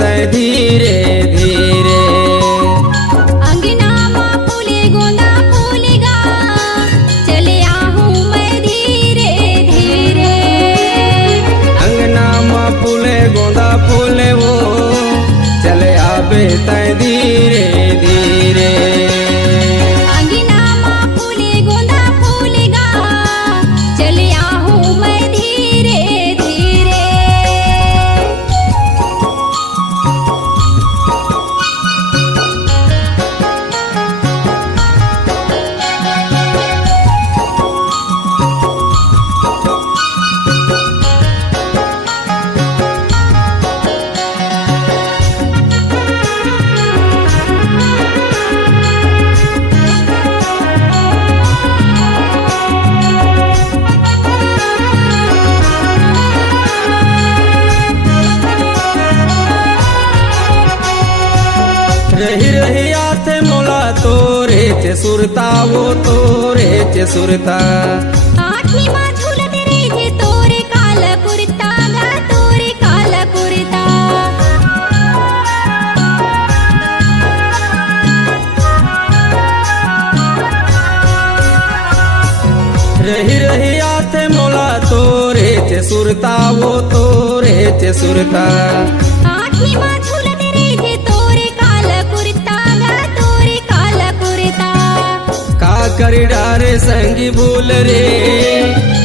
तय धीरे धीरे। अंगना माँ फूले गोंदा फूलेगा, चले आहूँ मैं धीरे धीरे। अंगना माँ फूले गोंदा फूले वो, चले आवे तय धीरे धीरे। अंगना माँ फूले गोंदा फूलेगा, चले आहूँ मैं धीरे धीरे। रही रही आथे मोला तोरे चे सुरता वो तोरे चे सुरता। आठवीं माँ झूलत रही तोरे काला कुर्ता गा, तोरे काला कुर्ता। रही रही आथे मोला तोरे चे सुरता वो तोरे चे सुरता। आठवीं माँ झूलत रही तोरे काला कुर्ता गा, तोरे काला कुर्ता। का करी डारे संगी भूल रे,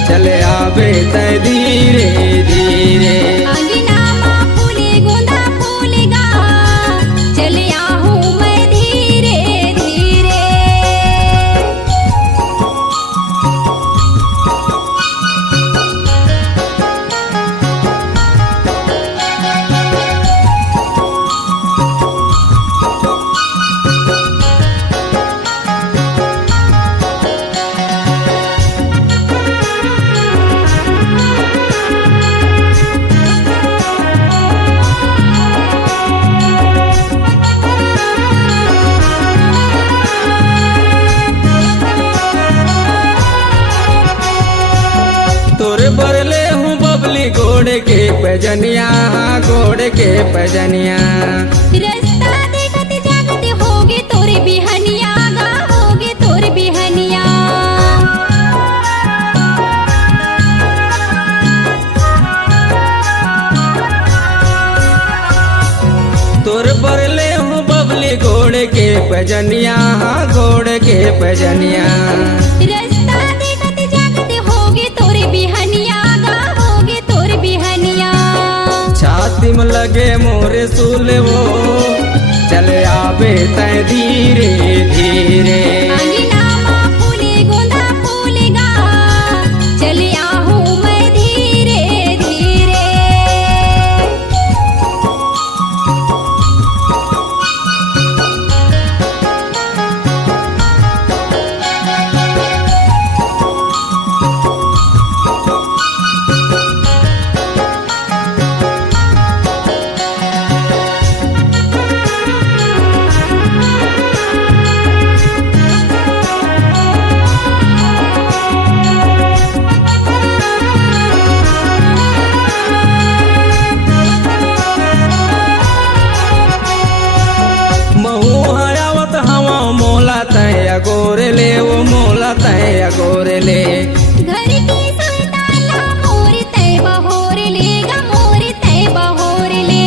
चले आवे तय धीरे धीरे। अंगना माँ फूले गोंदा फूलेगा, चले आहूँ मैं धीरे धीरे। तोरे बरले हूँ बबली घोड़े के पैजनिया, घोड़े के पैजनिया। रास्ता देखत जागत होगे तोरे बिहनिया गा, होगे तोरे बिहनिया। तोर बरले हूँ बबली घोड़े के पैजनिया, घोड़े के पैजनिया। रास्ता देखत जागत होगे तोरे बिहनिया गा, होगे तोरे बिहनिया। छाती में लगे मोरे सूले वो, चले आवे तय धीरे धीरे। अंगना माँ फूले गोंदा फूलेगा, चले आहूँ मैं धीरे धीरे। गोरे ले वो मोला तय गोरे ले। घर की सुल्ताना मोर तय बहोर लेगा, मोर तय बहोर ले।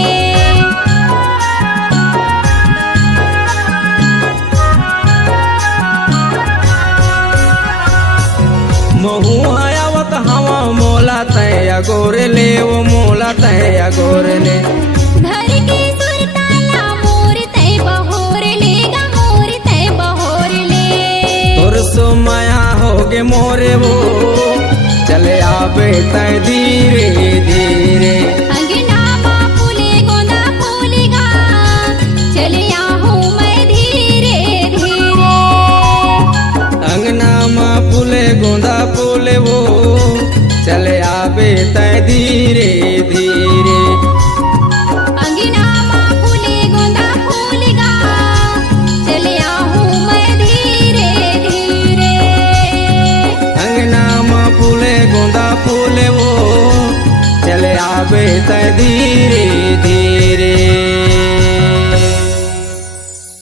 महू आयावत हवा मोला तय गोरे ले वो मोला तय गोरे ले। घर की सुल्ताना मोर तय बहोर लेगा, मोर तय बहोर ले। तोर सो माया होगे मोरे वो, चले आवे तय धीरे धीरे। अंगना माँ फूले गोंदा फूलेगा, चले आहूँ मैं धीरे धीरे। अंगना माँ फूले गोंदा फूले वो, चले आवे तय धीरे धीरे। अंगना माँ फूले गोंदा फूलेगा, चले आहूँ मैं धीरे धीरे। अंगना माँ फूले गोंदा फूले वो, चले आवे तय धीरे